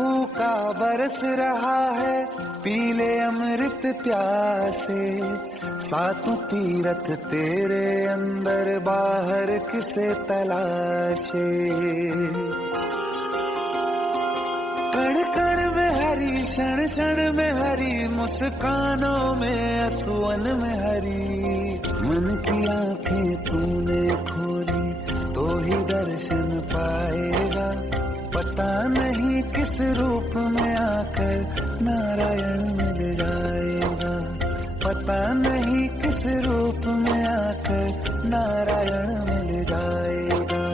भूखा बरस रहा है, पीले अमृत प्यासे। सातों तीरथ तेरे अंदर, बाहर किसे तलाशे। कण कण में हरी, क्षण क्षण में हरी, मुस्कानों में असुवन में हरी। मन की आंखें तूने खोली तो ही दर्शन पाएगा। पता नहीं किस रूप में आकर नारायण मिल जाएगा। पता नहीं किस रूप में आकर नारायण मिल जाएगा।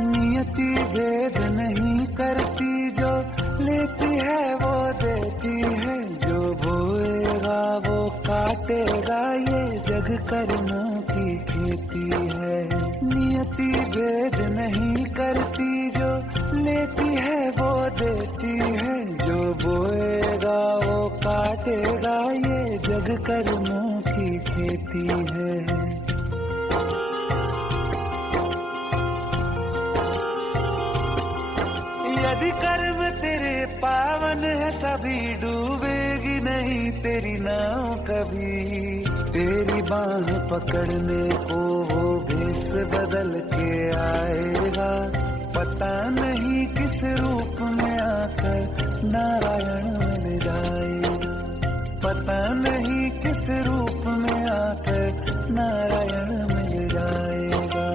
नियति भेद नहीं करती, जो लेती है वो देती है। जो बोएगा वो काटेगा, ये जग कर्मों की खेती है। नियति भेद नहीं करती, जो लेती है वो देती है। जो बोएगा वो काटेगा, ये जग कर्मों की खेती है। यदि कर्म तेरे पावन है, सभी डूबेगी नहीं तेरी नाव कभी। तेरी बाह पकड़ने को वो भेष बदल के आएगा। पता नहीं किस रूप में आकर नारायण मिल जाएगा। पता नहीं किस रूप में आकर नारायण मिल जाएगा।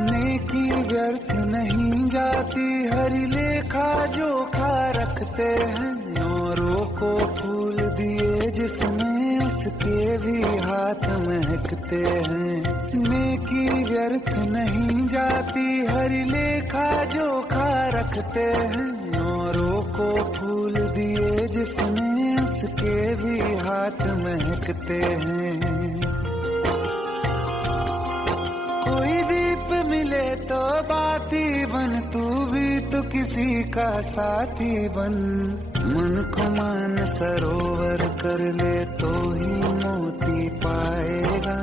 नेकी व्यर्थ नहीं जाती, हरि लेखा जोखा रखते हैं। औरों को फूल दिए जिसमें, उसके भी हाथ महकते हैं। नेकी व्यर्थ नहीं जाती, हरि लेखा जोखा रखते हैं। औरों को फूल दिए जिसमें, उसके भी हाथ महकते हैं। कोई दीप मिले तो बाती बन, तू भी तो किसी का साथी बन। मन को मान सरोवर कर ले तो ही मोती पाएगा।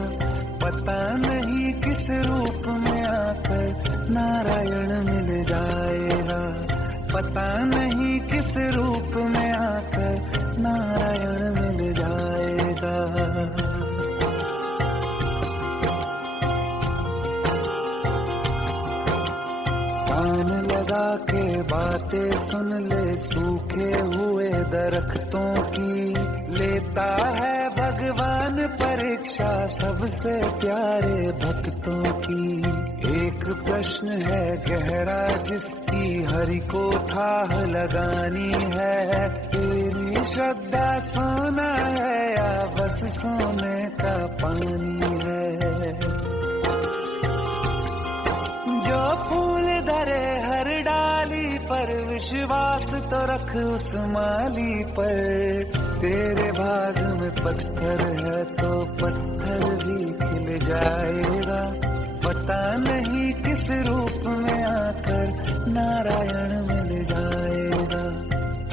पता नहीं किस रूप में आकर नारायण मिल जाएगा। पता नहीं किस रूप में आकर नारायण मिल जाएगा। कान लगा के बातें सुन ले सूखे हुए दरख्तों की। लेता है भगवान परीक्षा सबसे प्यारे भक्तों की। एक प्रश्न है गहरा जिसकी हरि को थाह लगानी है। तेरी श्रद्धा सोना है या बस सोने का पानी है। जो फूल धरे हर डाली पर, विश्वास तो रख उस माली पर। तेरे भाग में पत्थर है तो पत्थर भी खिल जाएगा। पता नहीं किस रूप में आकर नारायण मिल जाएगा।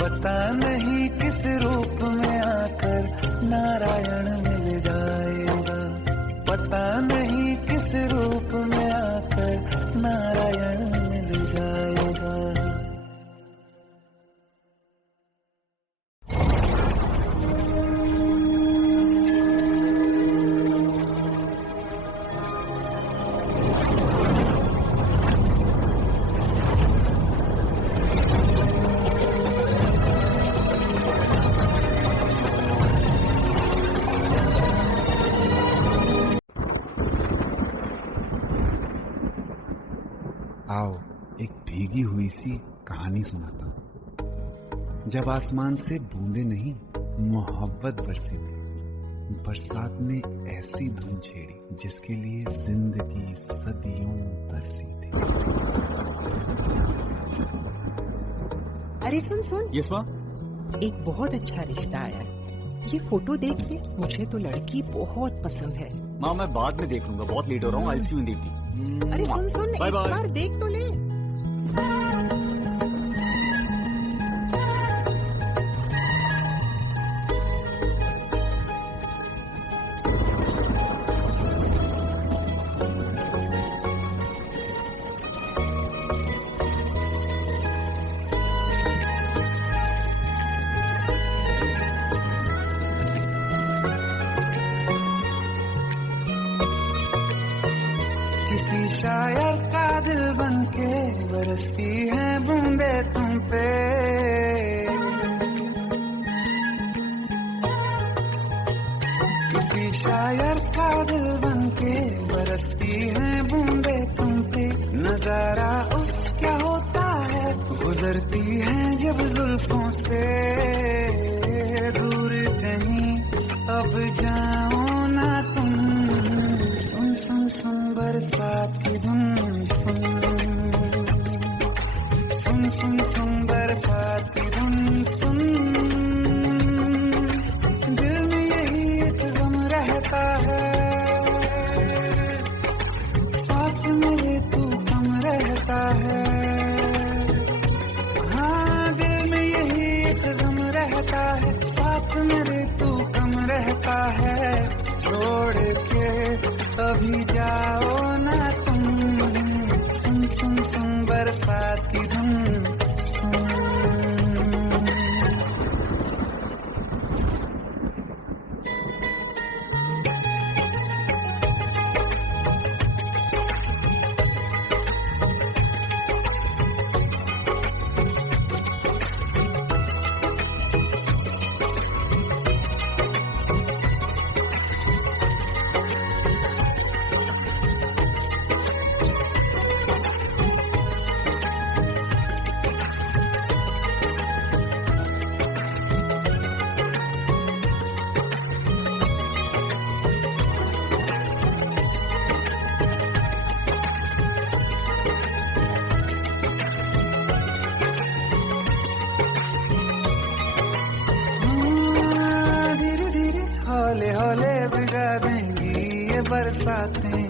पता नहीं किस रूप में आकर नारायण मिल जाएगा। पता नहीं किस रूप में आकर नारायण मिल जाएगा। आओ एक भीगी हुई सी कहानी सुनाता हूं। जब आसमान से बूंदे नहीं मोहब्बत बरसी थी, बरसात ने ऐसी धुन छेड़ी जिसके लिए जिंदगी सदियों तरसी थी। अरे सुन सुन, यस माँ। एक बहुत अच्छा रिश्ता आया है। ये फोटो देख ले, मुझे तो लड़की बहुत पसंद है। माँ मैं बाद में देख लूंगा, बहुत लेट हो रहा हूँ। आई सी यू इन द इवनिंग। अरे सुन सुन, बाय एक बाय। बार देख तो ले। किसी शायर का दिल बनके बरसती है बूंदे तुम पे। किसी शायर का दिल बनके बरसती है बूंदे तुम पे। नजारा उफ क्या होता है, गुजरती है जब जुल्फों से। दूर कहीं अब जाओ ना तुम, सुन सुन सुन बरसात की धुन। सुन सुन सुन सुन बरसात की धुन। सुन दिल में यही एक गम रहता है, साथ मेरे तू कम रहता है। हाँ दिल में यही एक गम रहता है, साथ मेरे तू कम रहता है। छोड़ के अभी जाओ ना तुम, सुन सुन सुन बरसात की धुन। सुन धीरे धीरे हौले हौले भिगा देंगी ये बरसातें।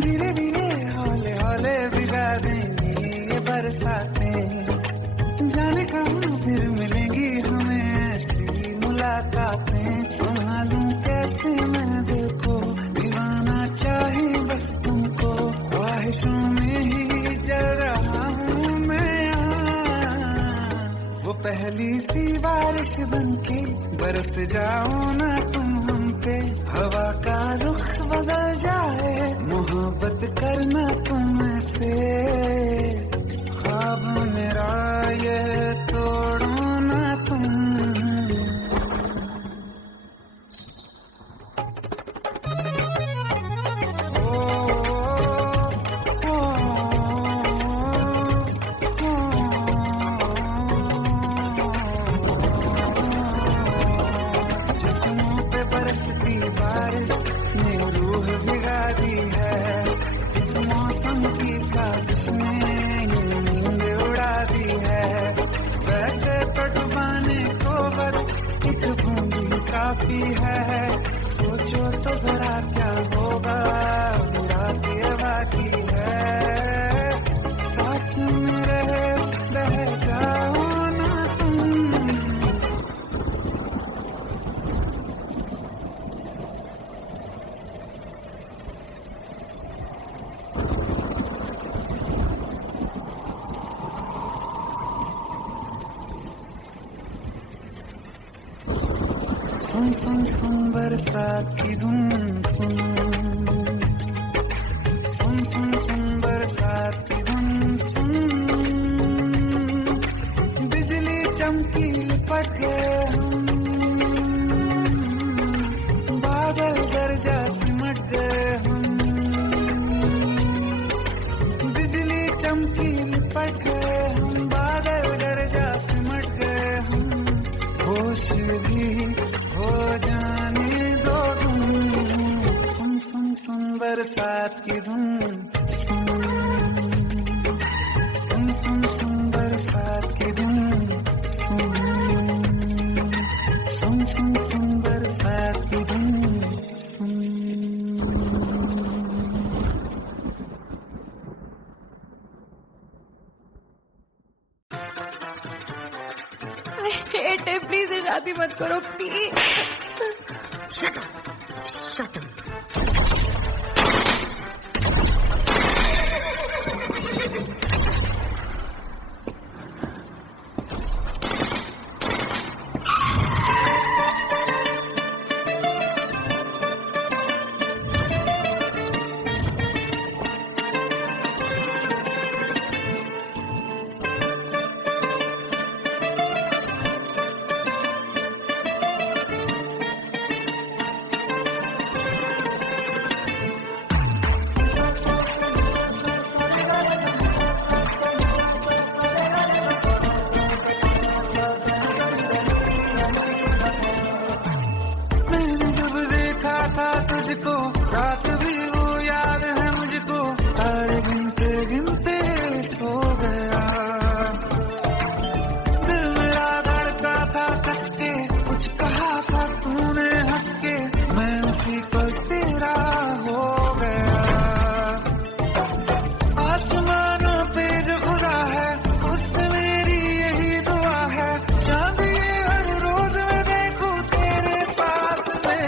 धीरे धीरे हौले हौले भिगा देंगी ये बरसातें। जाने कहाँ फिर मिलेंगी हमें ऐसी मुलाकातें। संभालूं कैसे मैं दिल को, दीवाना चाहे बस तुमको। ख्वाहिशों में ही जल रहा हूँ मैं यहाँ। वो पहली सी बारिश बनके बरस जाओ ना तुम हम पे। हवा का रुख बदल जाए, मोहब्बत करना तुम से। ख्वाब मेरा ये तोड़ो ना तुम। जिस्मों पे बरसती बारिश ने रूह भिगा दी है। इस मौसम की साजिश ने नींद उड़ा दी है। वैसे तो डुबाने को बस एक बूंदी काफी है। सोचो तो जरा क्या होगा, रात ये बाकी है। साथ में रहे बह जाओ ना तुम। सुन सुन सुन बरसात की धुन। सुन सुन सुन सुन बरसात की धुन। सुन बिजली चमकी लिपट गए हम, बादल गरजा सिमट गए हम। बिजली चमकी लिपट गए हम, बादल गरजा होश भी हो जाने दो तुम। सुन सुन सुन बरसात की धुन, सुन सुन सुन बरसात की धुन, सुन सुन सुन बरसात की धुन, सुन। प्लीज शादी मत करो प्लीज। तुझको रात भी वो याद है मुझको, तारे गिनते गिनते सो गया। दिल मेरा धड़का था कस के, कुछ कहा था तूने हंस के, मैं उसी पर तेरा हो गया। आसमानों पे जो खुदा है उससे मेरी यही दुआ है, चांदी हर रोज मैं देखूं तेरे साथ में।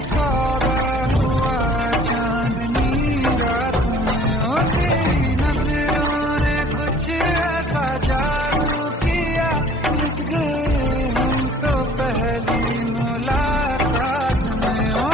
सौदा हुआ चांदनी रात में, ओ तेरी नजरों ने कुछ ऐसा जादू किया, लुट गए हम तो पहली मुलाकात में। ओ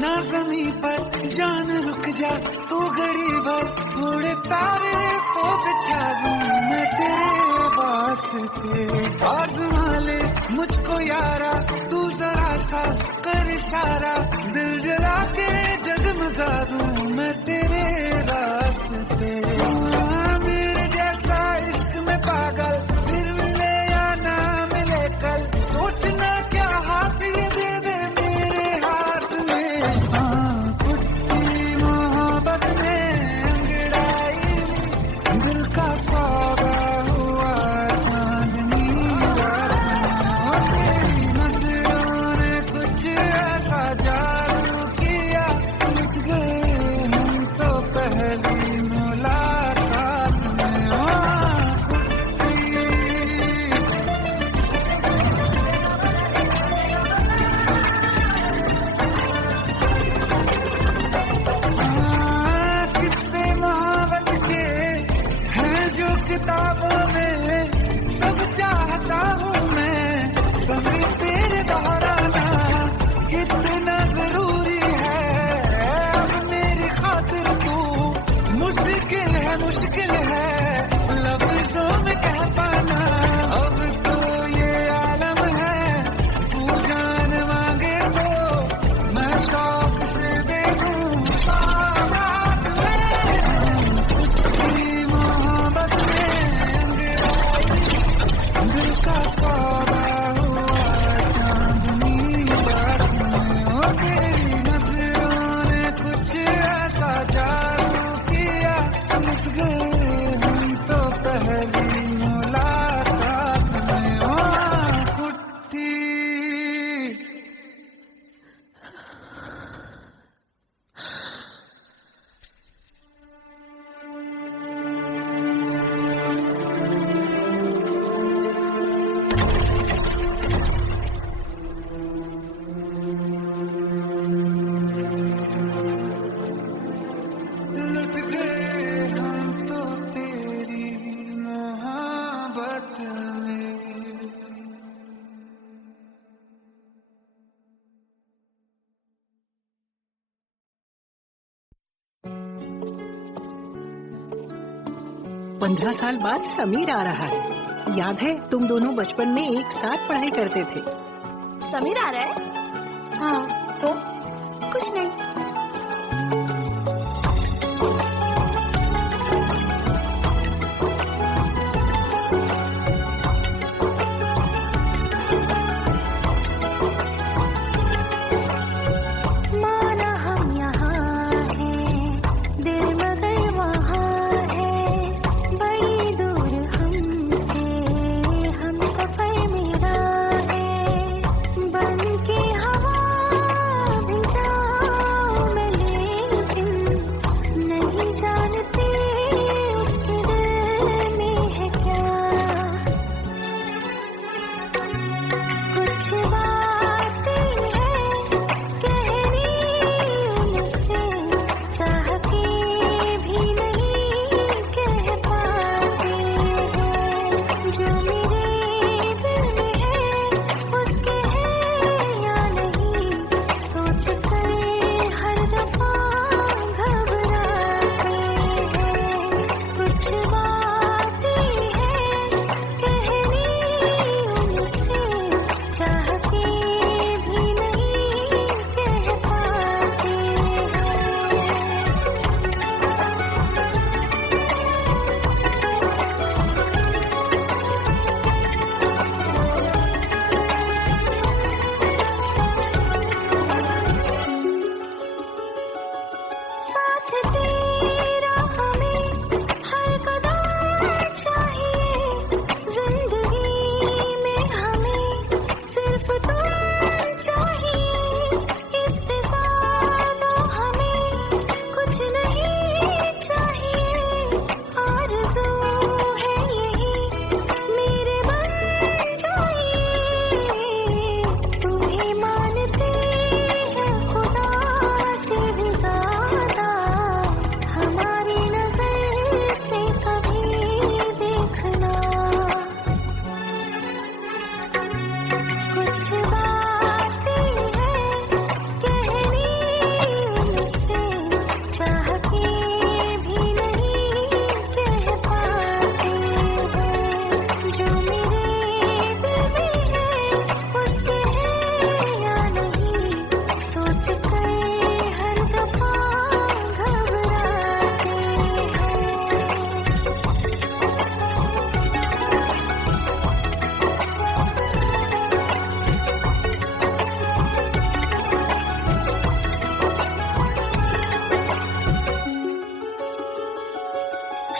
ना ज़मीं पर जान रुक जा तू घड़ी भर, थोड़े तारे तो बिछा दूं मैं तेरे वास्ते। आज़मा ले मुझको यारा तू जरा सा कर इशारा, दिल जला के जगमगा दूं मैं तेरे रास्ते। मेरे जैसा इश्क में पागल फिर मिले या ना मिले कल, सोचना क्या हाथ ये दे दे मेरे हाथ में। मोहब्बत में अंगड़ाई दिल का सौदा हुआ चांदनी रात में, तेरी नजरों ने कुछ ऐसा जादू किया, लुट गए हम तो पहली मुलाकात में। किताबों में सब चाहता हूँ मैं, सभी तेरे दोहराना कितना जरूरी है। अब मेरी खातिर तू मुश्किल है लफ्जों में कह पाना। अब तो ये आलम है तू जान मांगे तो मैं शौक से दे दूँ। मोहब्बत में दिल का 15 साल बाद समीर आ रहा है। याद है तुम दोनों बचपन में एक साथ पढ़ाई करते थे। समीर आ रहा है? हाँ, तो कुछ नहीं।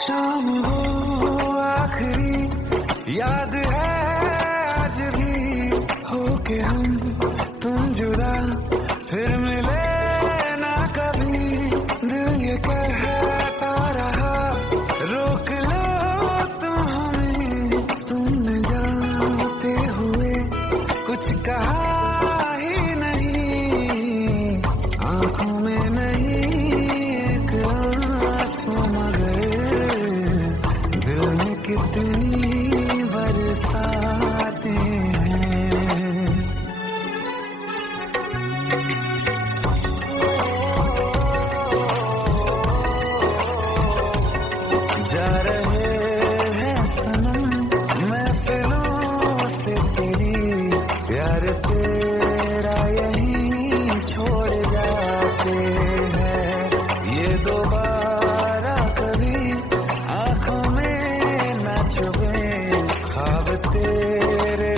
शाम वो आखिरी याद है आज भी, होके हम तुम जुदा फिर मिले ना कभी। दिल ये कहता रहा रोक लो तुम हमें, तुमने जाते हुए कुछ कहा ही नहीं। आंखों में नहीं एक आंसू मगर दिल में कितनी बरसाते हैं। जा रहे हैं सनम महफिलों से तेरी, प्यार तेरा यहीं छोड़ जाते हैं। ये दोबारा कभी आंखों में न चुभे, ख्वाब तेरे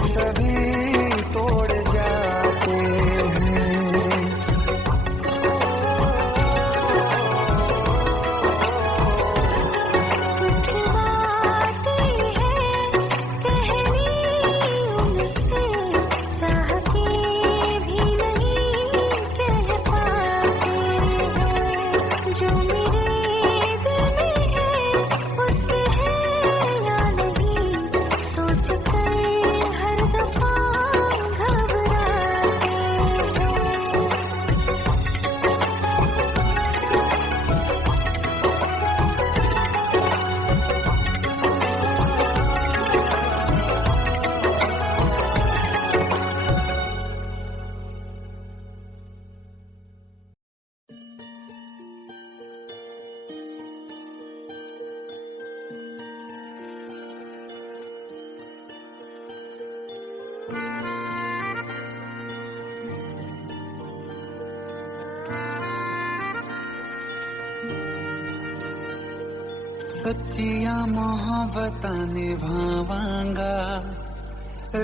सच्चिया मोहब्बतां निभावांगा,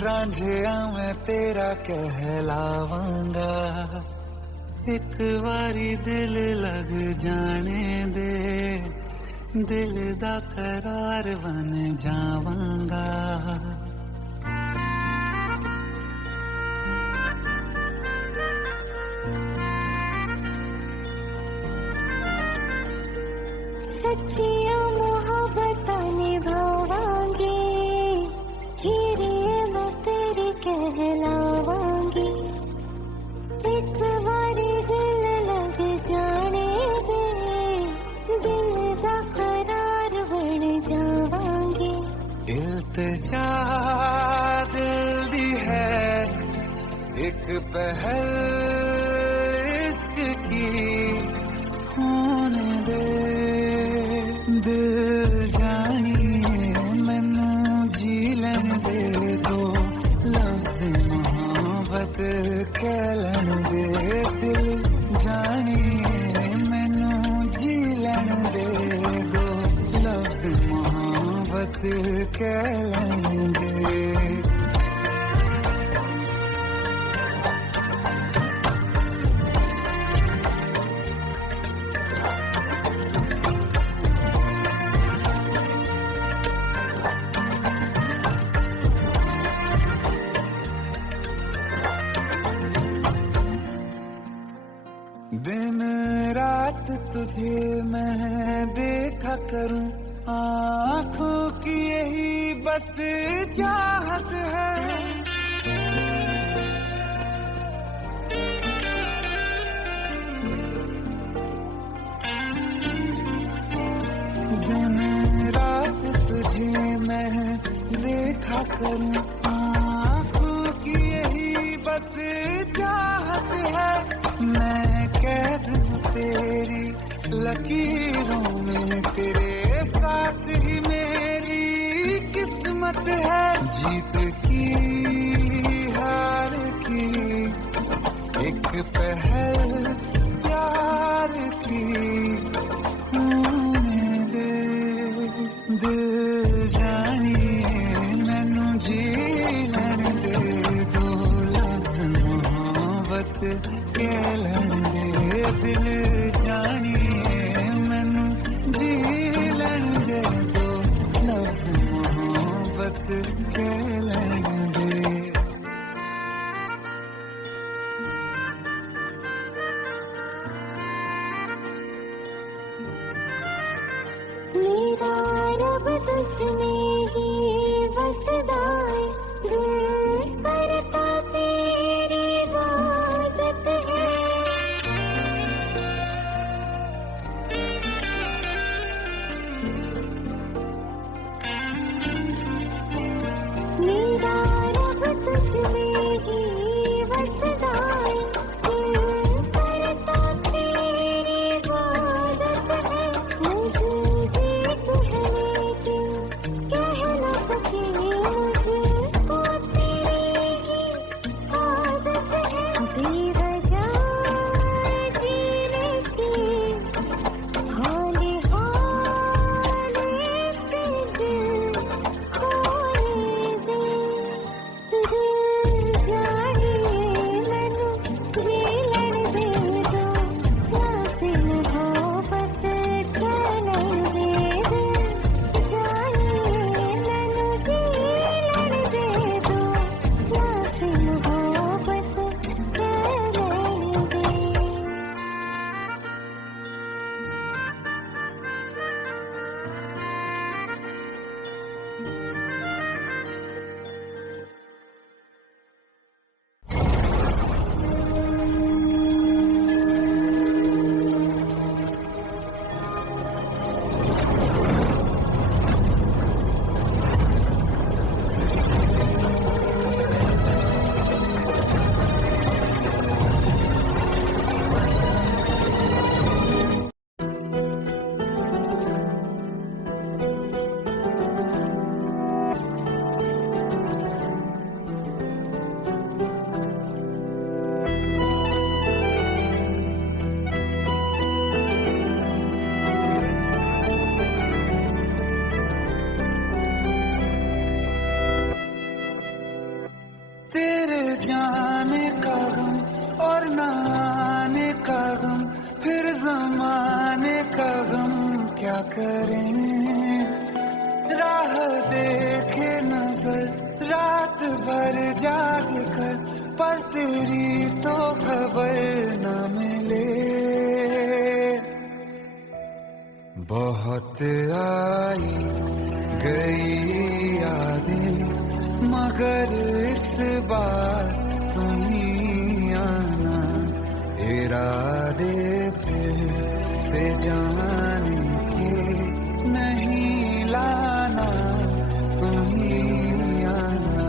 रांझिया मैं तेरा कहलावांगा। एक बारी दिल लग जाने दे, दिल दा करार बन जावांगा। सच्चिया मोहब्बतां निभावांगी, हीरे मैं तेरी कहलावांगी। एक बारी दिल लग जाने दे, दिल दा करार बन जावांगी। इल्तिजा दिल दी है एक पहल इश्क की, होने दे दिल जानिए मैनू जी लैन दे दो, लफ्ज़ मोहब्बत कह लैन दे। दिल जानिए मैनू जी लैन दे दो, लफ्ज़ मोहब्बत कह लैन दे। दिन रात तुझे मैं देखा करूं, आँखों की यही बस चाहत है। दिन रात तुझे मैं देखा करूं, आँखों की यही बस चाहत है। मैं कैद हूँ तेरी लकीरों में, तेरे साथ ही मेरी किस्मत है। जीत की हार की एक पहल प्यार की, होने दे दिल जानिए मैनू जी लैन दे दो, लफ्ज़ मोहब्बत कह लैन दे। दिल जानिए मैनू जी लैन दे दो, लफ्ज़ मोहब्बत कह लैन दे। मेरा रब तुझमें ही बसदा है, दिल करता तेरी इबादत है। मेरा रब तुझमें ही बसदा है, दिल करता तेरी इबादत है। मुझे देख है लेकिन कह न सके, मुझको तेरी ही आदत है। बेवजह जीने की हाले हाले से दिल खोने दे। दिल जानिए मैनू जी लैन दे दो, लफ्ज़ मोहब्बत कह लैन दे। दिल जानिए मैनू जी लैन दे दो, लफ्ज़ मोहब्बत कह लैन दे। जाने का गम और न आने का गम, फिर जमाने का गम क्या करें। राह देखे नजर रात भर जाग कर, पर तेरी तो खबर न मिले। बहुत आई गई यादें, मगर इस बार तुम ही आना। इरादे फिर से जाने के नहीं लाना, तुम ही आना।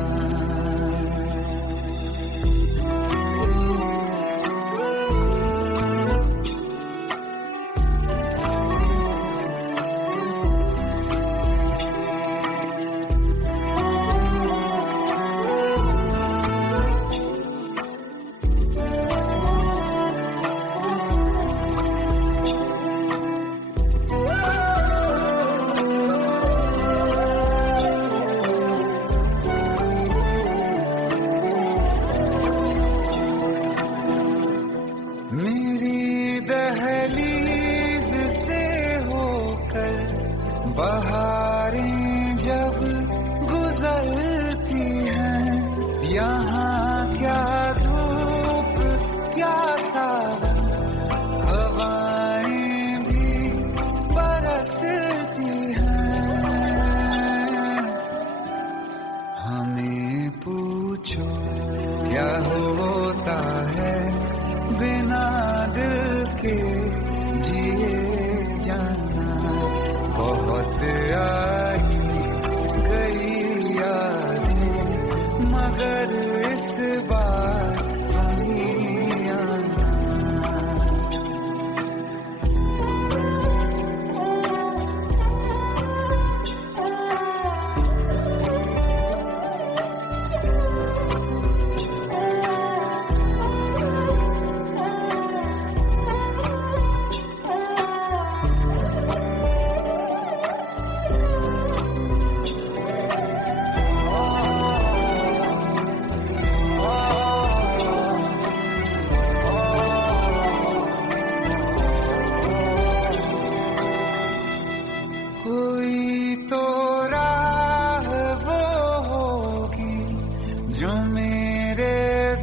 मेरी दहलीज से होकर बहारें जब गुजरती हैं, यहाँ क्या धूप क्या सावन, हवाएं भी बरसती हैं। हमें पूछो क्या होता है बिना दिल के जिए जाना। बहुत आई गई यादें, मगर इस बार नहीं आना। कोई तो राह वो होगी जो मेरे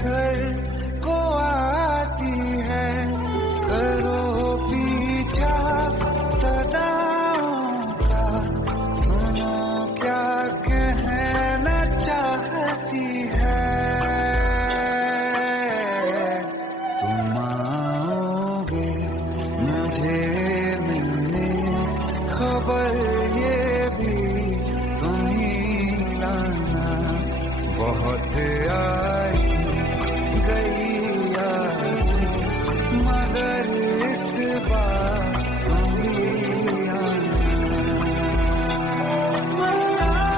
घर को आती है। करो पीछा सदाओं का, सुनो क्या कहना चाहती है। तुम आओगे मुझे मिलने, खबर ये भी तुम ही लाना। बहुत आई गई यादें, मगर इस बार तुम ही आना। मर जावा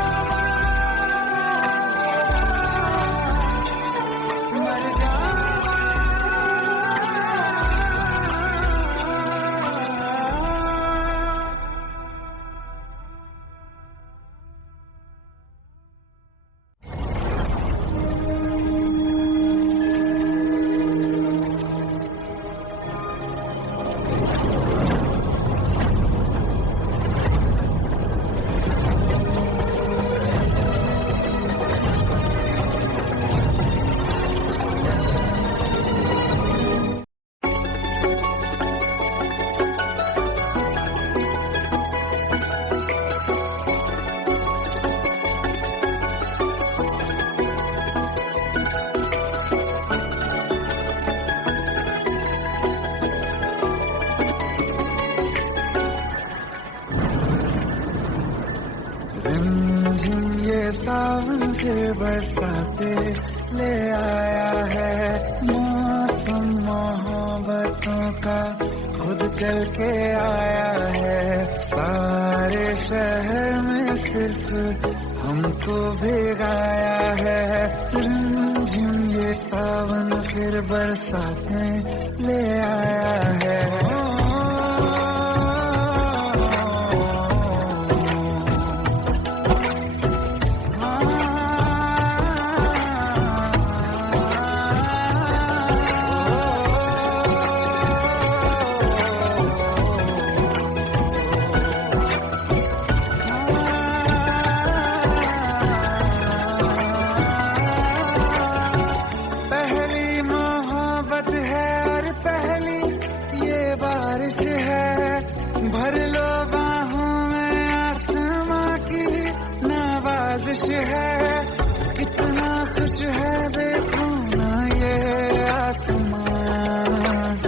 ये सावन के बरसाते ले आया है। मौसम मोहब्बतों का खुद चल के आया है। सारे शहर में सिर्फ हमको भिगाया है। रिमझिम ये सावन फिर बरसाते ले आया है। साजिश है, कितना खुश है देखो ना ये आसमान।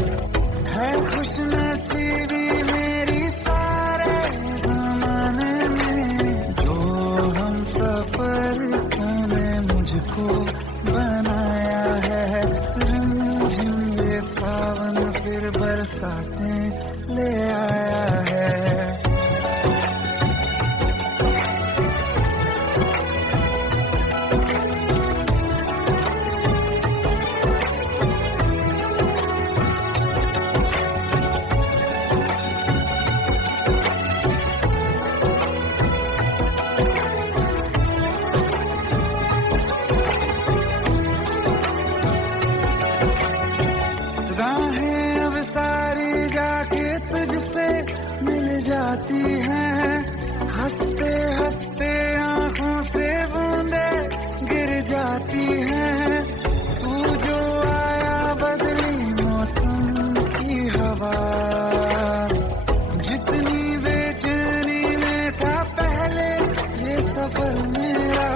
है खुश नसीबी मेरी सारे जमाने में, जो हम सफर ने मुझको बनाया है। रिमझिम ये सावन फिर बरसाते ले आया है। सारी जाके तुझसे मिल जाती हैं, हंसते हंसते आंखों से बूंदे गिर जाती हैं। तू जो आया बदली मौसम की हवा, जितनी बेचैनी में था पहले ये सफर मेरा,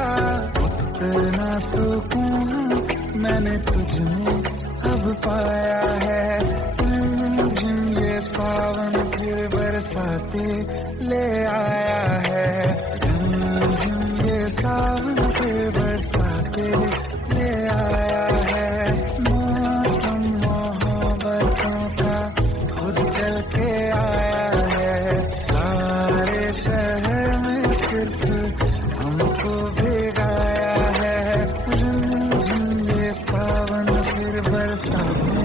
उतना सुकून मैंने तुझमें अब पाया है। ये सावन फिर बरसाते ले आया है। ये सावन फिर बरसाते ले आया है। मौसम मोहब्बतों का खुद चल के आया है। सारे शहर में सिर्फ हमको भिगाया है। ये सावन फिर बरसाते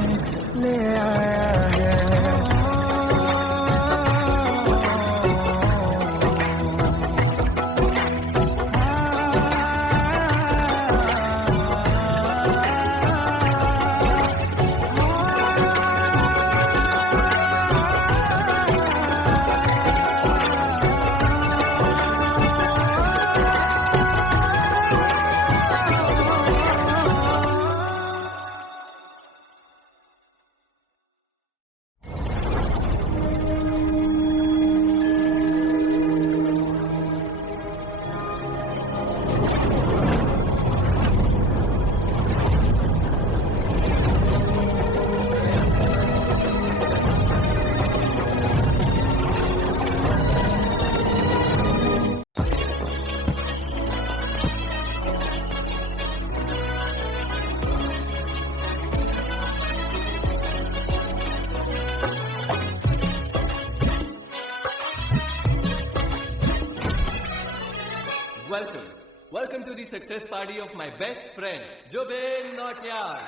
ले आया है। Welcome to the success party of my best friend, Jobin Nautiyal.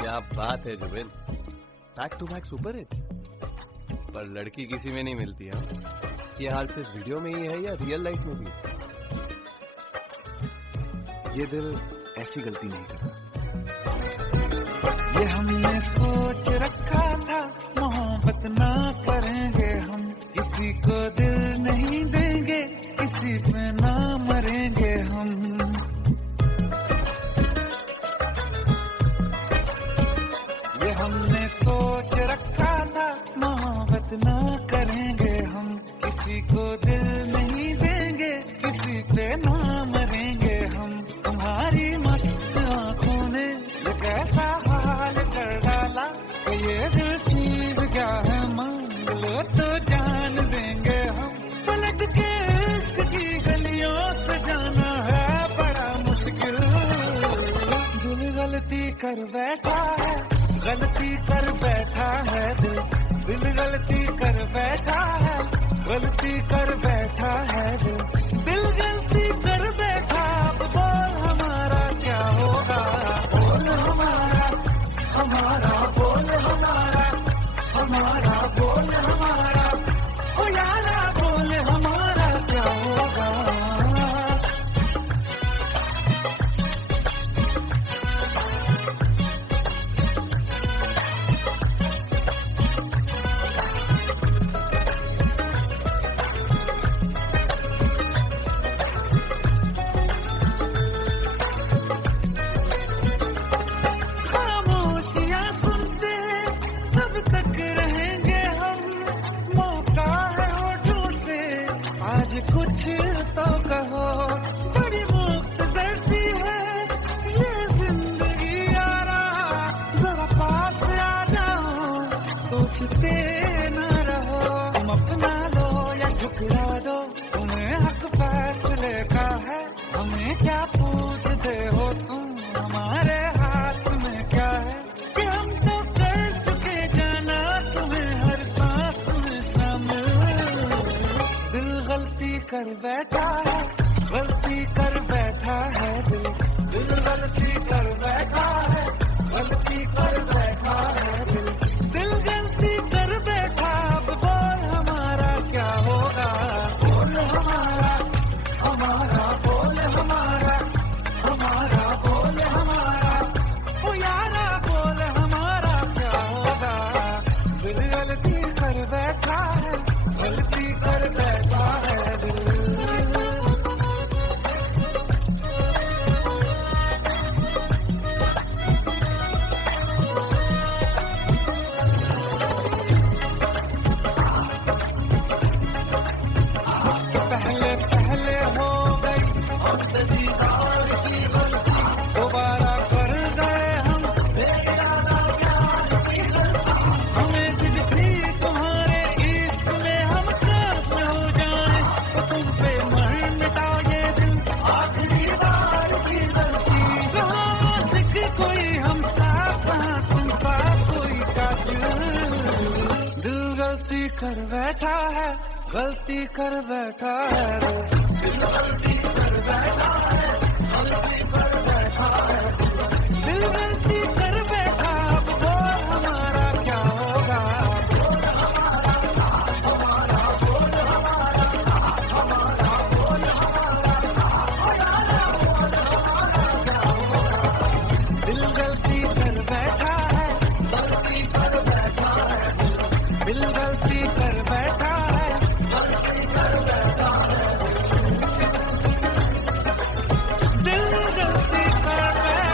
क्या बात है Zubin, back to back super hit. पर लड़की किसी में नहीं मिलती है। ये हाल सिर्फ वीडियो में ही है या रियल लाइफ में भी? ये दिल ऐसी गलती नहीं करता। ये हमने सोच रखा था मोहब्बत ना करेंगे हम, किसी को दिल नहीं देंगे, किसी पे ना मरेंगे हम। ये हमने सोच रखा था मोहब्बत ना करेंगे हम, किसी को दिल नहीं देंगे, किसी पे ना मरेंगे हम। तुम्हारी मस्त आंखों ने ये कैसा हाल कर डाला, कि ये दिल चीज क्या है मांग लो तो जान देंगे हम। पलट के इश्क की गलियों से जाना है बड़ा मुश्किल। दिल गलती कर बैठा है, गलती कर बैठा है दिल। दिल गलती कर बैठा है, गलती कर बैठा है दिल। दिल गलती कर बैठा, अब बोल हमारा क्या होगा। बोल हमारा, हमारा बोल हमारा, हमारा बोल हमारा, ओ यारा बोल हमारा क्या होगा। कुछ तो कहो, बड़ी मुख्तसर सी है ये जिंदगी यारा, जरा पास आ जाओ, सोचते न रहो, तुम अपना लो या ठुकरा दो, तुम्हें हक फैसले का है, हमें क्या पूछते हो तुम, हमारे हाथ में क्या है, कि हम तो कर चुके जाना तुम्हें हर सांस में शामिल। दिल गलती कर बैठा है, गलती कर बैठा है दिल, दिल गलती कर बैठा है, गलती कर बैठा है दिल, दिल गलती कर बैठा, अब बोल हमारा क्या होगा, बोल हमारा, हमारा बोल हमारा, हमारा बोल हमारा, ओ यारा बोल हमारा क्या होगा, दिल गलती कर बैठा है, गलती कर बैठा है दिल। पहले पहले हो गई हमसे दीदार की गलती, दोबारा कर गए हम बेइरादा प्यार की गलती, हमें दिल थी तुम्हारे इश्क में हम खत्म हो जाए, तो तुम पे मर मिटा ये दिल आखिरी बार की गलती, कहाँ आशिक कोई हम साथ, कहाँ तुम साथ कोई कातिल, दिल गलती कर बैठा है, गलती कर बैठा है, दिल गलती कर बैठा है, गलती कर बैठा है, दिल गलती कर बैठा, अब बोल हमारा क्या होगा, बोल हमारा, हमारा बोल हमारा, हमारा बोल हमारा, क्या होगा, दिल गलती कर बैठा है, गलती कर बैठा है, दिल गलती कर बैठा है, गलती कर बैठा है, दिल गलती कर बैठा है।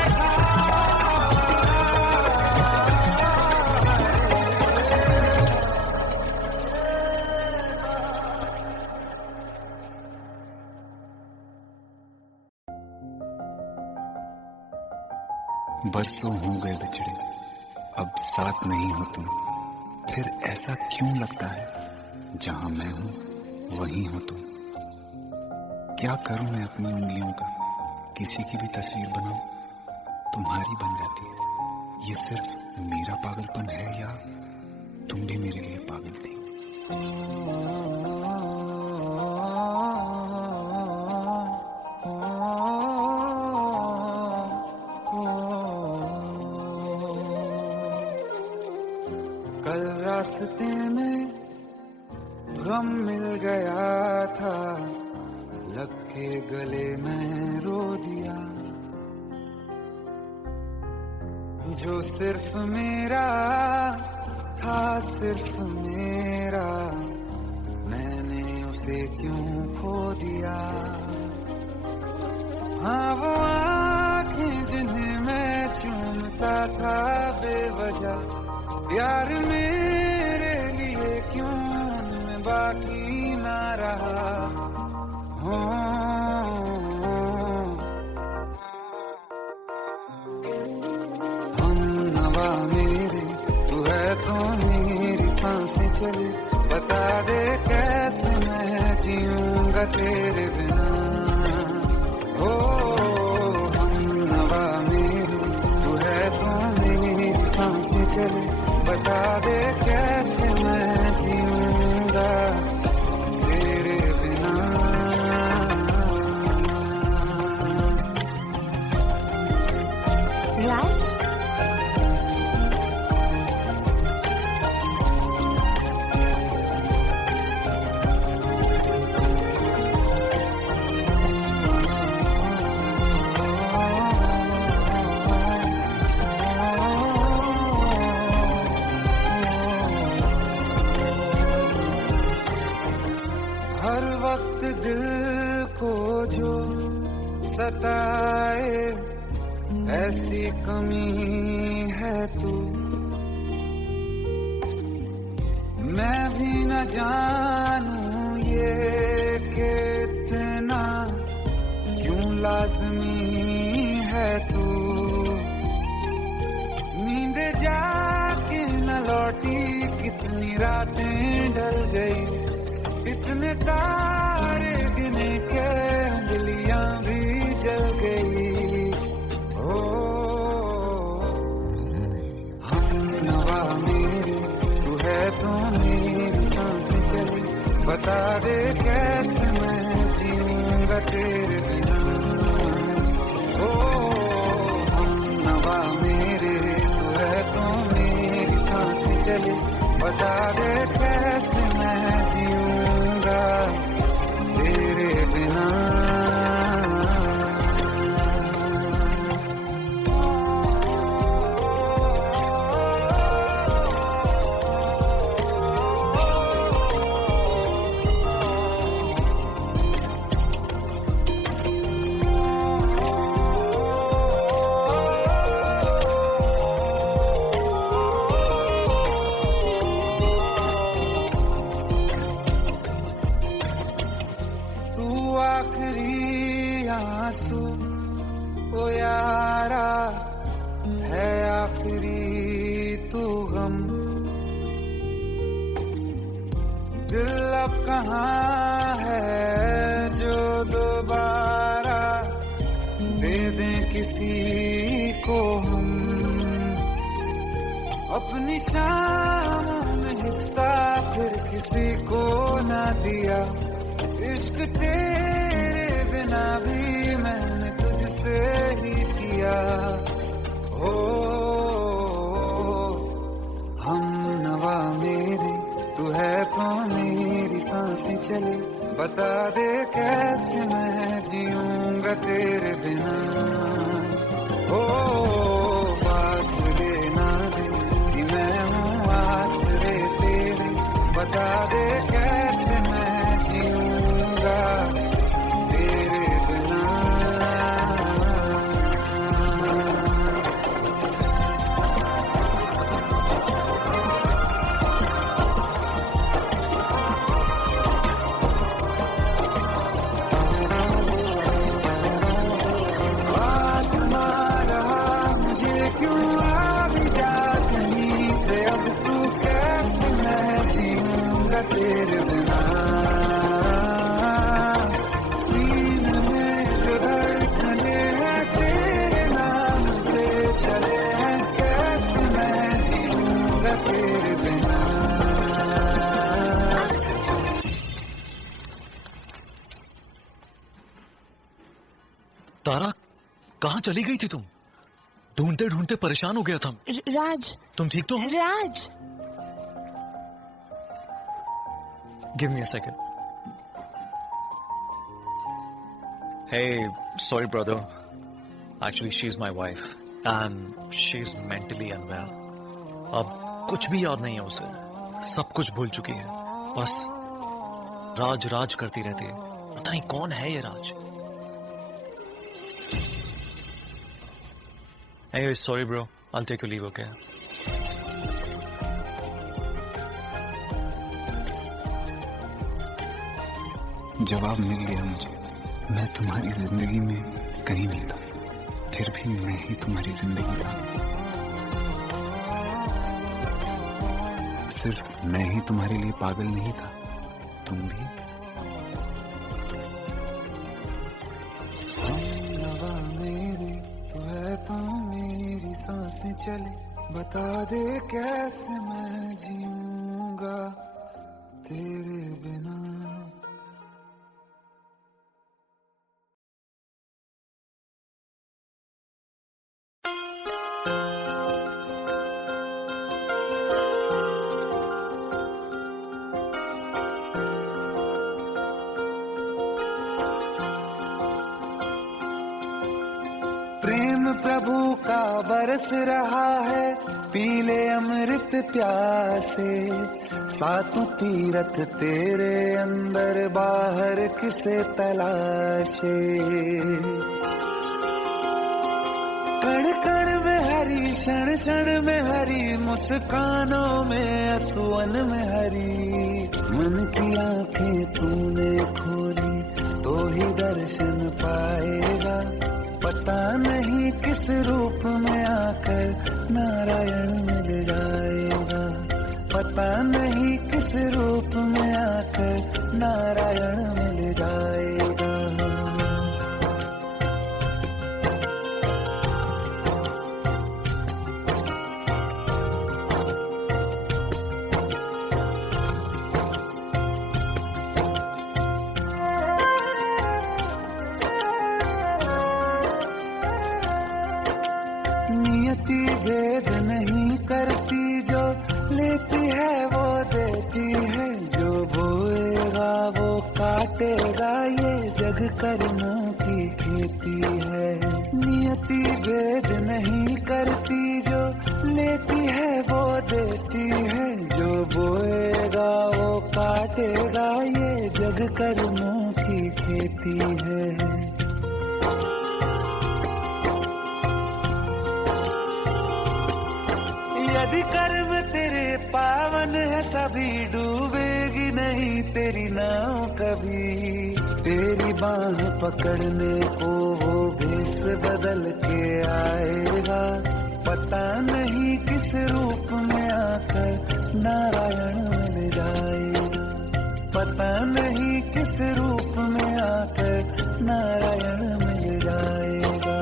बरसों हो गए बिछड़े, अब साथ नहीं हो तुम, फिर ऐसा क्यों लगता है, जहां मैं हूं वहीं हो तुम। क्या करूं मैं अपनी उंगलियों का, किसी की भी तस्वीर बनाऊं, तुम्हारी बन जाती है। ये सिर्फ मेरा पागलपन है या तुम भी मेरे लिए पागल थी। कल रास्ते में गम मिल गया था, लग के गले में रो दिया, जो सिर्फ मेरा था, सिर्फ मेरा, मैंने उसे क्यों खो दिया। हाँ वो आँखें जिन्हें मैं चूमता था बेवजह, प्यार मेरे लिए क्यों उनमें बाकी ना रहा। हो हम नवा मेरे, तू है तो मेरी सांसें चले, बता दे कैसे मैं जीऊंगा तेरे बिना। हो हम नवा मेरे, तू है तो मेरी सांसें चले, बता दे कैसे मैं जीऊंगा तेरे बिना। राज, हर वक्त दिल को जो सताए, ऐसी कमी है तू, मैं भी न जानूं ये कि लाजमी है तू। नींद जाके न लौटी, कितनी रातें ढल गई, इतने तारे गिने के अंगलियां भी जल गई। ओ हम नवा मेरे, तू है तो मेरी सांसें चली, बता दे कैसे मैं जीऊंगा तेरे बिना। ओ हम नवा मेरे, तू है तो मेरी सांसें चली, बता दे कैसे मैं जीऊंगा तेरे बिना। आखिरी आंसू ओ यारा है, आखिरी तू गम। दिल अब कहाँ है जो दोबारा दे दें किसी को हम। अपनी शामों में हिस्सा फिर किसी को ना दिया, इश्क तेरे बिना भी मैंने तुझसे ही किया। ओ हम नवा मेरे, तू है तो मेरी सांसें चले, बता दे कैसे मैं जीऊंगा तेरे बिना। ओ फासले ना दे कि मैं हूँ आसरे तेरे, बता दे कैसे मैं जीऊंगा तेरे बिना। आसमां रहा मुझे क्यों आ भी जा कहीं से, अब तू कैसे मैं जीऊंगा तेरे बिना। सीने में जो धड़कने हैं तेरे नाम पे चले हैं, कैसे मैं जीऊंगा तेरे बिना। तारा, कहाँ चली गई थी तुम? ढूंढते ढूंढते परेशान हो गया था। राज, तुम ठीक तो हो? राज। Give me a second. Hey, sorry brother. Actually, she's my wife and she's mentally unwell. अब कुछ भी याद नहीं है उसे, सब कुछ भूल चुकी है, बस राज राज करती रहती है। पता नहीं कौन है ये राज। Hey, sorry bro. I'll take your leave, okay? जवाब मिल गया मुझे। मैं तुम्हारी जिंदगी में कहीं नहीं था, फिर भी मैं ही तुम्हारी जिंदगी था। सिर्फ मैं ही तुम्हारे लिए पागल नहीं था, तुम भी। नवा मेरे, तू है तो मेरी सांसें चले, बता दे कैसे मैं जीऊंगा तेरे बिना। प्रेम प्रभु का बरस रहा है, पीले अमृत प्यासे। सातों तीरथ तेरे अंदर, बाहर किसे तलाशे। कण कण में हरी, क्षण क्षण में हरी, मुस्कानों में असुवन में हरी। मन की आंखें तूने खोली तो ही दर्शन पाएगा। पता नहीं किस रूप में आकर नारायण मिल जाएगा। पता नहीं किस रूप में आकर नारायण मिल जाएगा। नियति भेद नहीं करती, जो लेती है वो देती है। जो बोएगा वो काटेगा, ये जग कर्मों की खेती है। नियति भेद नहीं करती, जो लेती है वो देती है। जो बोएगा वो काटेगा, ये जग कर्मों की खेती है। यदि कर्म तेरे पावन है, सभी डूबेगी नहीं तेरी नाव कभी। तेरी बाह पकड़ने को वो भेष बदल के आएगा। पता नहीं किस रूप में आकर नारायण मिल जाएगा। पता नहीं किस रूप में आकर नारायण मिल जाएगा।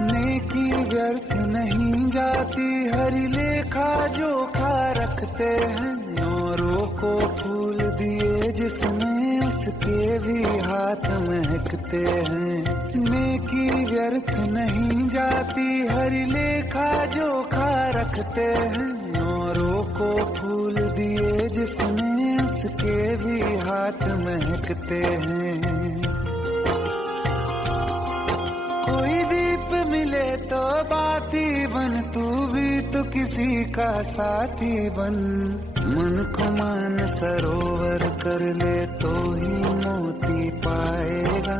नेकी व्यर्थ नहीं जाती, हरि लेखा जोखा रखते हैं। औरों को फूल दिए जिसमें उसके भी हाथ महकते हैं। नेकी व्यर्थ नहीं जाती, हरि लेखा जोखा रखते हैं। औरों को फूल दिए जिसमें उसके भी हाथ महकते हैं। कोई दीप मिले तो बाती बन, तू भी तो किसी का साथी बन। मन को मान सरोवर कर ले तो ही मोती पाएगा।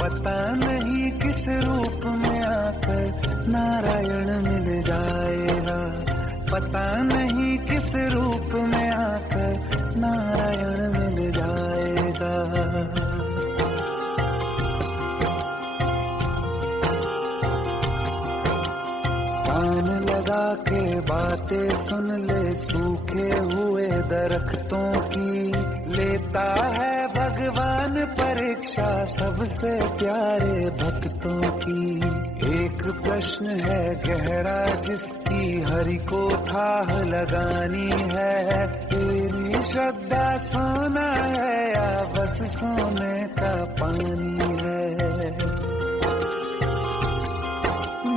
पता नहीं किस रूप में आकर नारायण मिल जाएगा। पता नहीं किस रूप में आकर नारायण मिल जाएगा। कान लगा के बातें सुन ले सूखे हुए दरख्तों की। लेता है भगवान परीक्षा सबसे प्यारे भक्तों की। एक प्रश्न है गहरा जिसकी हरि को थाह लगानी है। तेरी श्रद्धा सोना है या बस सोने का पानी है।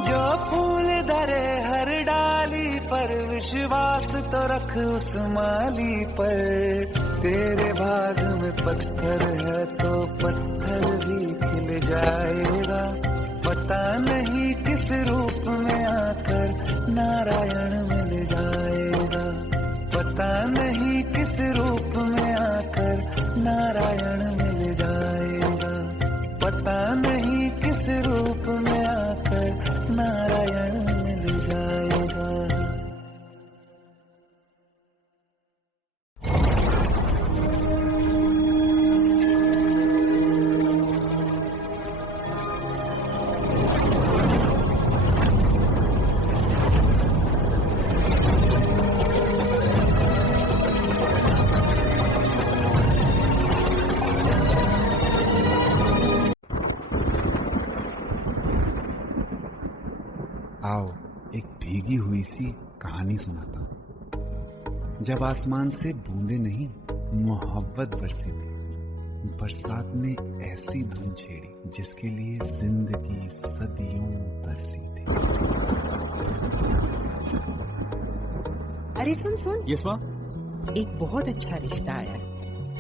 जो फूल धरे हर डाली पर, विश्वास तो रख उस माली पर। तेरे भाग में पत्थर है तो पत्थर भी खिल जाएगा। पता नहीं किस रूप में आकर नारायण मिल जाएगा। पता नहीं किस रूप में आकर नारायण मिल जाएगा। पता नहीं किस रूप में आकर नारायण मिल जाएगा। आओ एक भीगी हुई सी कहानी सुनाता हूँ। जब आसमान से बूंदे नहीं मोहब्बत बरसी थी। बरसात ने ऐसी धुन छेड़ी जिसके लिए जिंदगी सदियों तरसी थी। अरे सुन सुन, यस माँ। एक बहुत अच्छा रिश्ता आया।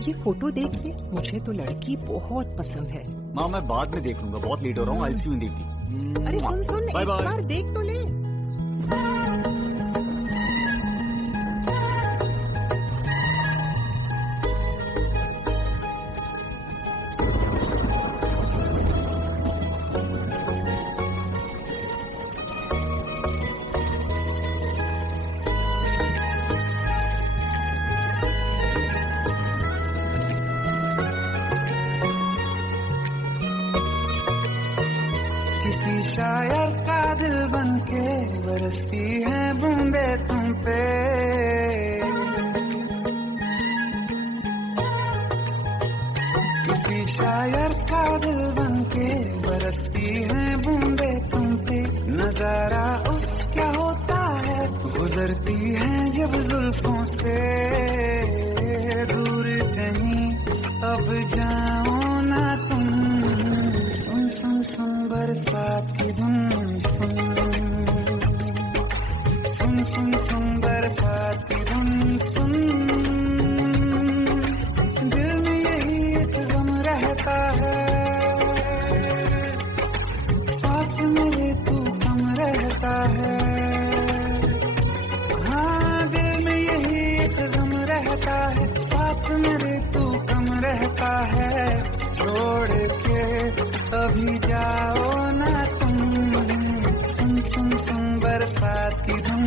ये फोटो देख ले, मुझे तो लड़की बहुत पसंद है। माँ मैं बाद में देख लूंगा, बहुत लेट हो रहा हूँ। आई सी यू देखती। अरे सुन सुन, बाय एक बाय। बार देख तो ले। शायर का दिल बनके बरसती है बूंदे तुम पे। किसी शायर का दिल बनके बरसती है बूंदे तुम पे। नजारा उफ क्या होता है, गुजरती है जब जुल्फों से। दूर कहीं अब जाओ ना तुम, सुन सुन सुन बरसात की धुन। सुन सुन सुन सुन बरसात की धुन। सुन दिल में यही एक गम रहता है, साथ मेरे तू कम रहता है। हाँ दिल में यही एक गम रहता है, साथ मेरे तू कम रहता है। छोड़ के अभी जाओ ना तुम, सुन सुन सुन बरसात की धुन।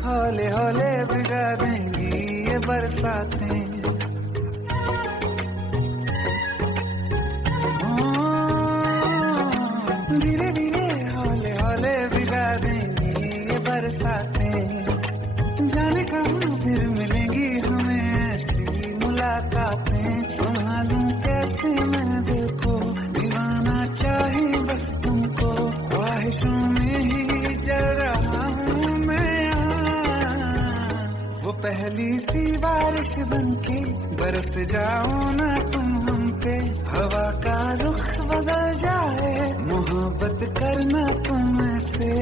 हौले हौले भिगा देंगी ये बरसातें। धीरे धीरे हौले हौले भिगा देंगी ये बरसातें। जाने कहाँ फिर मिलेंगी हमें ऐसी मुलाकातें। संभालूं कैसे मैं देखो, दीवाना चाहे बस तुमको। ख्वाहिशों में ही जल रहा हूँ मैं यहाँ। वो पहली सी बारिश बनके बरस जाओ ना तुम हम पे। हवा का रुख बदल जाए, मोहब्बत करना तुम से।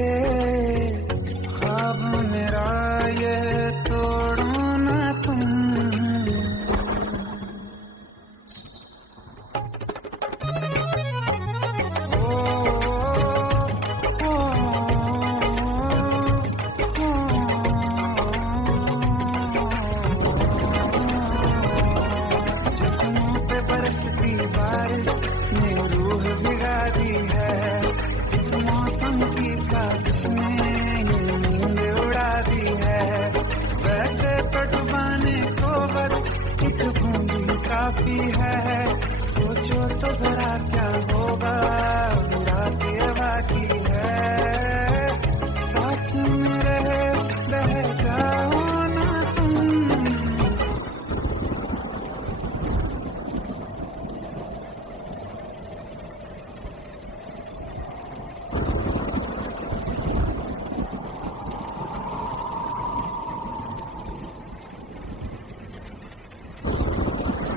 ख्वाब मेरा ये तोड़ो ना तुम। बारिश ने रूह भिगा दी है, इस मौसम की साजिश ने नींद उड़ा दी है। वैसे तो डुबाने को बस एक बूंदी काफी है। सोचो तो जरा क्या होगा, रात ये बाकी है। साथ में रहे बह जाओ ना तुम।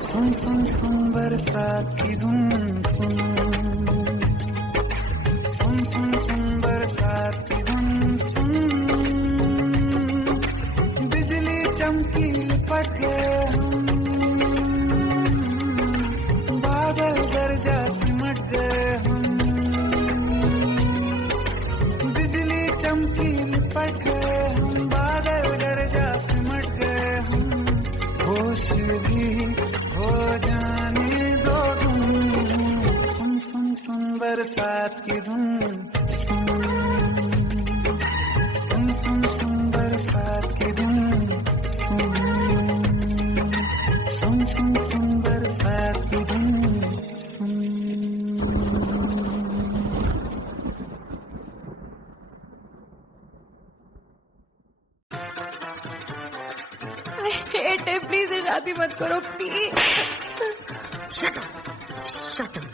सुन सुन सुन बरसात की धुन। सुन सुन सुन सुन बरसात की धुन। सुन बिजली चमकी लिपट गए हम, बादल गरजा सिमट गए हम। बिजली चमकी लिपट गए हम, बादल गरजा सिमट गए हम। होश भी हो जाने दो तुम, सुन सुन सुन बरसात की धुन। सुन सुन सुन बरसात की धुन। सुन सुन सुन बरसात की धुन। सुन प्लीज शादी मत करो please. Shut up. Shut up.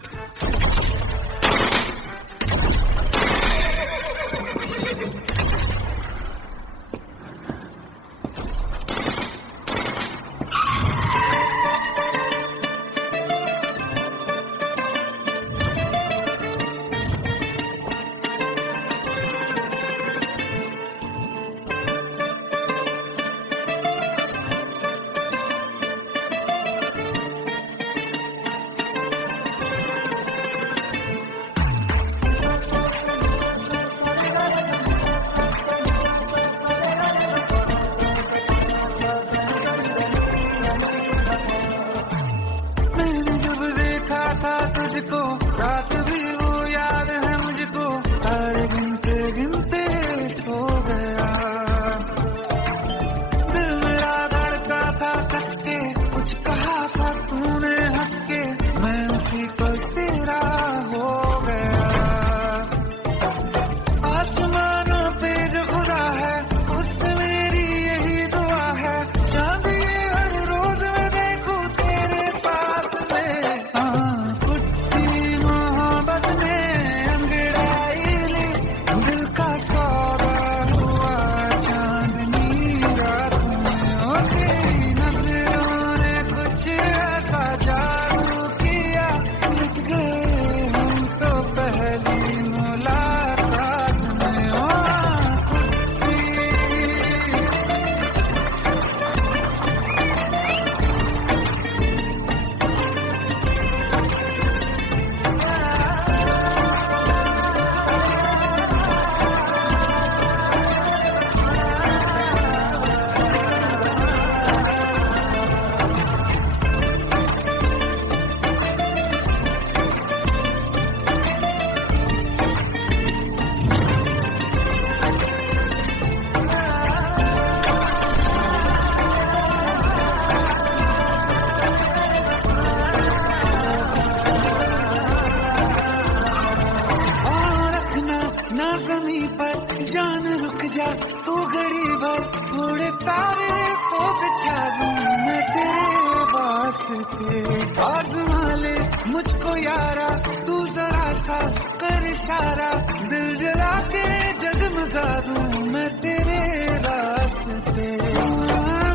रास्ते आजमा ले मुझको यारा, तू जरा सा कर इशारा, दिल जला के जगमगा दूं मैं तेरे रास्ते।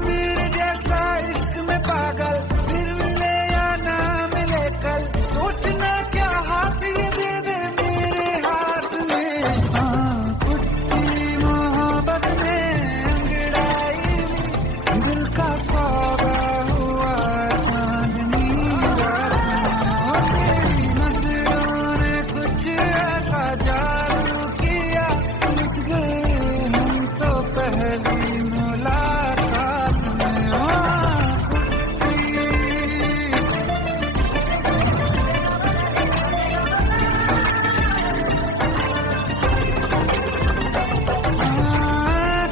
मेरे जैसा इश्क में पागल फिर मिले या ना मिले कल, सोचना क्या हाथ ये दे दे मेरे हाथ में। हाँ कुत्ती मोहब्बत में अंगड़ाई, दिल का सौदा हुआ चांदनी रात में। तेरी नजरों ने कुछ ऐसा जादू किया, लुट गए हम तो पहली मुलाकात में। हाँ कुत्ती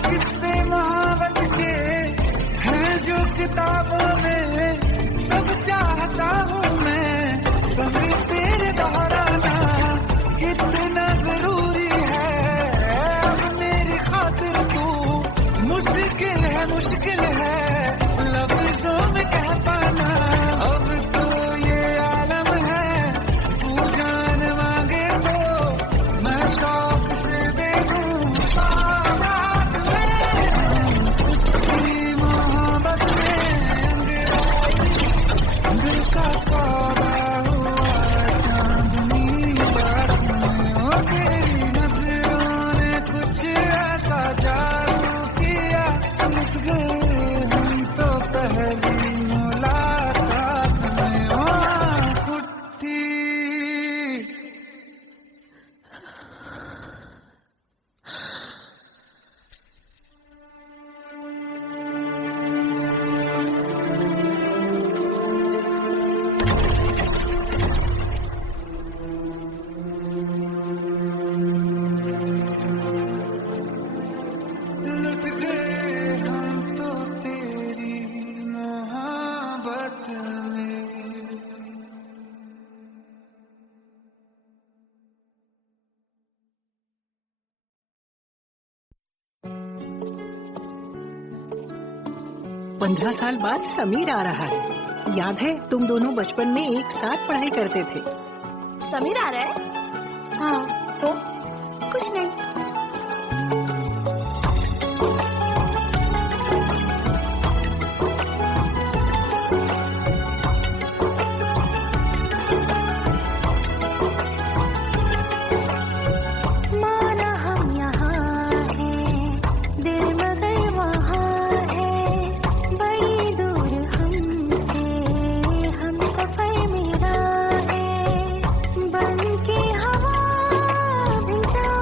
किस्से मोहब्बत के हैं जो किताबों में, सब चाहता हूँ मैं सभी तेरे दोहराना, कितना जरूरी है अब मेरी खातिर तू, मुश्किल है लफ्जों में कह पाना। अब तो ये आलम है, तू जान मांगे तो मैं शौक से दे दूं सौगात में। कुत्ती मोहब्बत में अंगड़ाई, दिल का सौदा हुआ चांदनी रात में। ओ तेरी नजरों ने कुछ ऐसा जादू किया, लुट गए हम तो पहली मुलाकात में। ओ कुत्ती लुट गए हम तो तेरी मोहब्बत में। पंद्रह साल बाद समीर आ रहा है। याद है तुम दोनों बचपन में एक साथ पढ़ाई करते थे। समीर आ रहा है? हाँ तो कुछ नहीं। माना हम यहाँ हैं, दिल मगर वहाँ है, बड़ी दूर हमसे हम सफर मेरा है, बन के हवा भी जा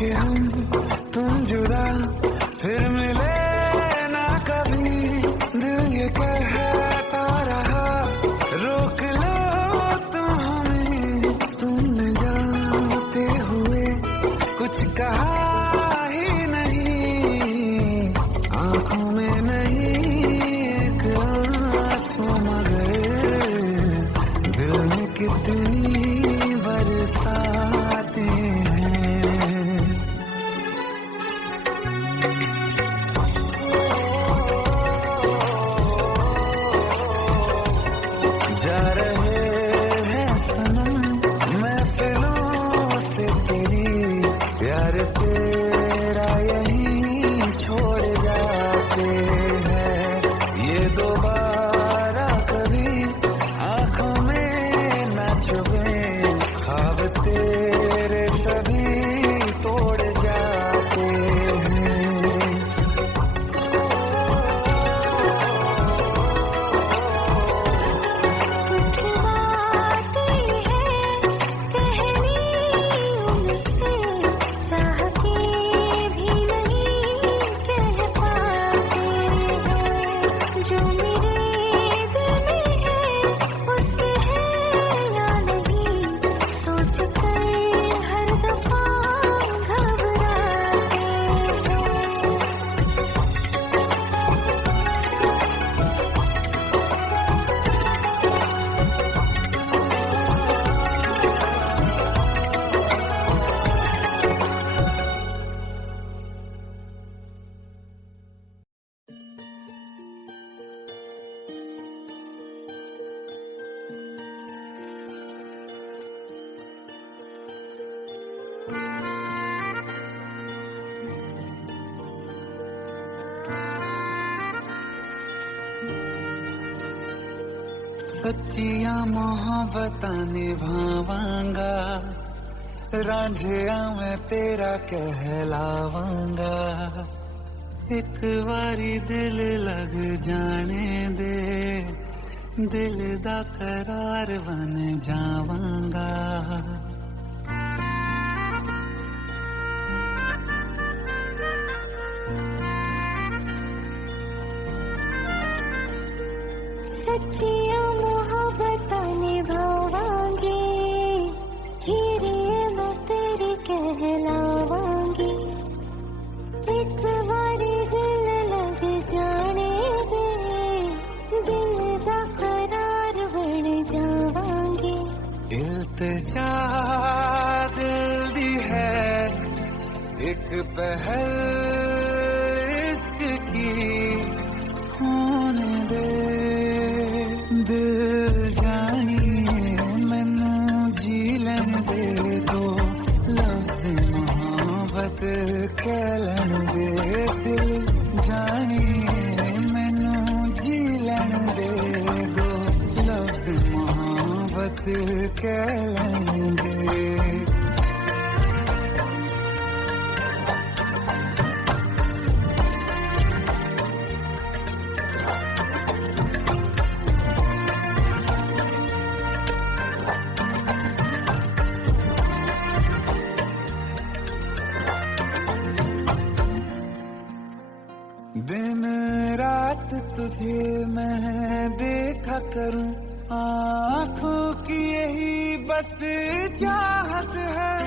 कि हम तुम जुदा फिर मिले ना कभी, दिल ये कहता रहा रोक लो तुम हमें, तुमने जाते हुए कुछ कहा ही नहीं, आंखों में नहीं एक आंसू मगर दिल में कितनी बरसाते हैं। जा रहे हैं सनम महफिलों से तेरी, प्यार तेरा यहीं छोड़ जाते हैं, ये दोबारा कभी आंखों में न चुभे, ख्वाब तेरे सभी तोड़ जाते हैं। कुछ बातें हैं कहनी उनसे, चाह के भी नहीं कह पाते हैं, जो मेरे दिल में है उससे है या नहीं, सोच कर हर दफा घबराते हैं। सच्चिया मोहब्बतां निभावांगा, रांझिया मैं तेरा कहलावांगा, एक बारी दिल लग जाने दे, दिल दा करार बन जावांगा। सच्चिया मोहब्बतां निभावांगी, हीरे मैं तेरी कहलावांगी, एक बारी दिल लग जाने दे, दिल दा करार बन जावांगी। इल्तिजा दिल दी है एक पहल इश्क की, होने दे दिल जानिए मैनू जी लैन दे दो, लफ्ज़ मोहब्बत कह लैन दे, दिल जानिए मैनू जी लैन दे दो, लफ्ज़ मोहब्बत कह लैन दे। दिन रात तुझे मैं देखा करूं, आँखों की यही बस चाहत है,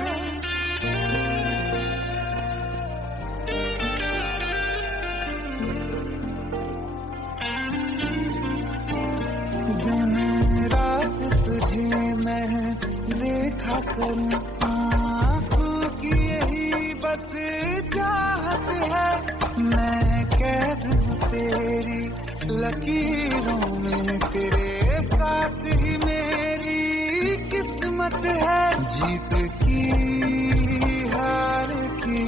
दिन रात तुझे मैं देखा करूं, आँखों की यही बस चाहत है, मैं कैद हूँ तेरी लकीरों में, तेरे साथ ही मेरी किस्मत है, जीत की हार की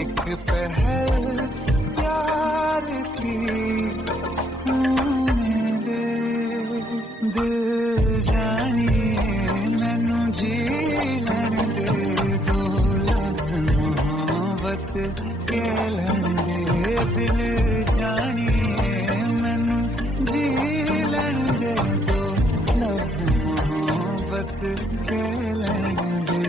एक पहल प्यार की, होने दे दिल जानिए मैनू जी लैन दे दो, लफ्ज़ मोहब्बत कह लैन दे, दिल जानिए मैनू जी लैन दे दो, लफ्ज़ मोहब्बत कह लैन दे।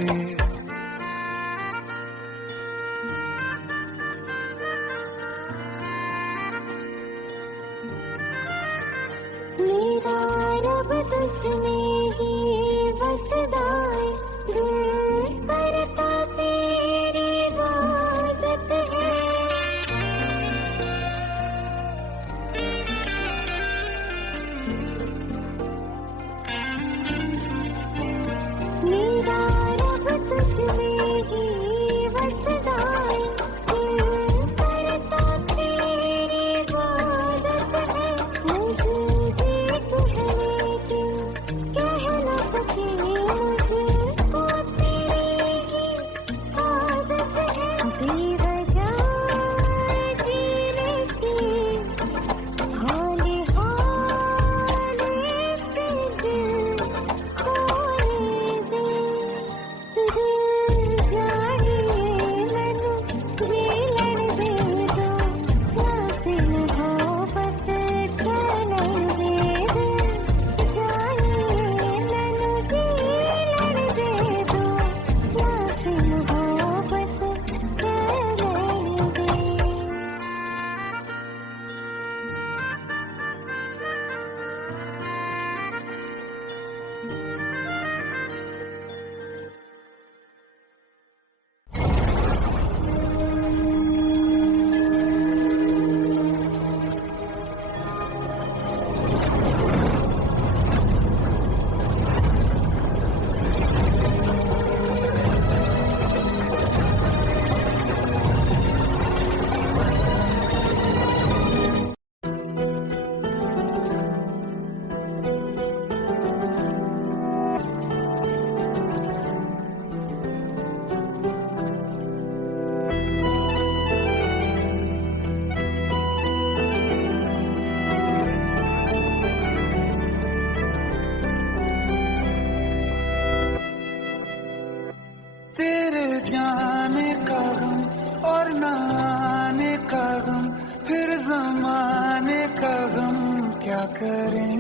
तेरे जाने का गम और न आने का गम, फिर जमाने का गम क्या करें।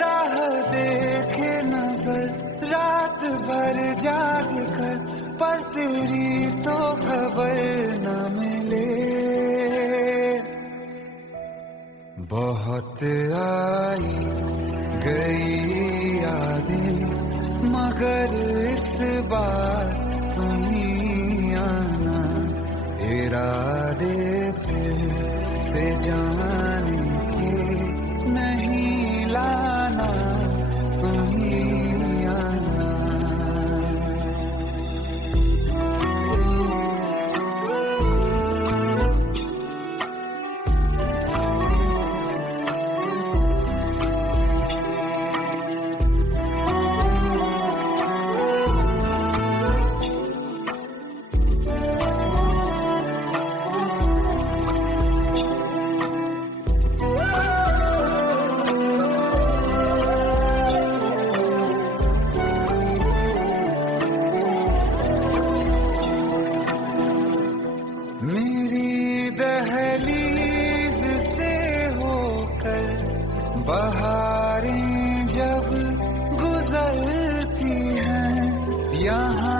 राह देखे नजर रात भर जाग कर, पर तेरी तो खबर न मिले। बहुत आई गई यादें, मगर इस बार तुम ही आना। इरादे फिर से जाने के नहीं लाना, तुम ही आना। मेरी दहलीज से होकर बहारें जब गुजरती हैं, यहाँ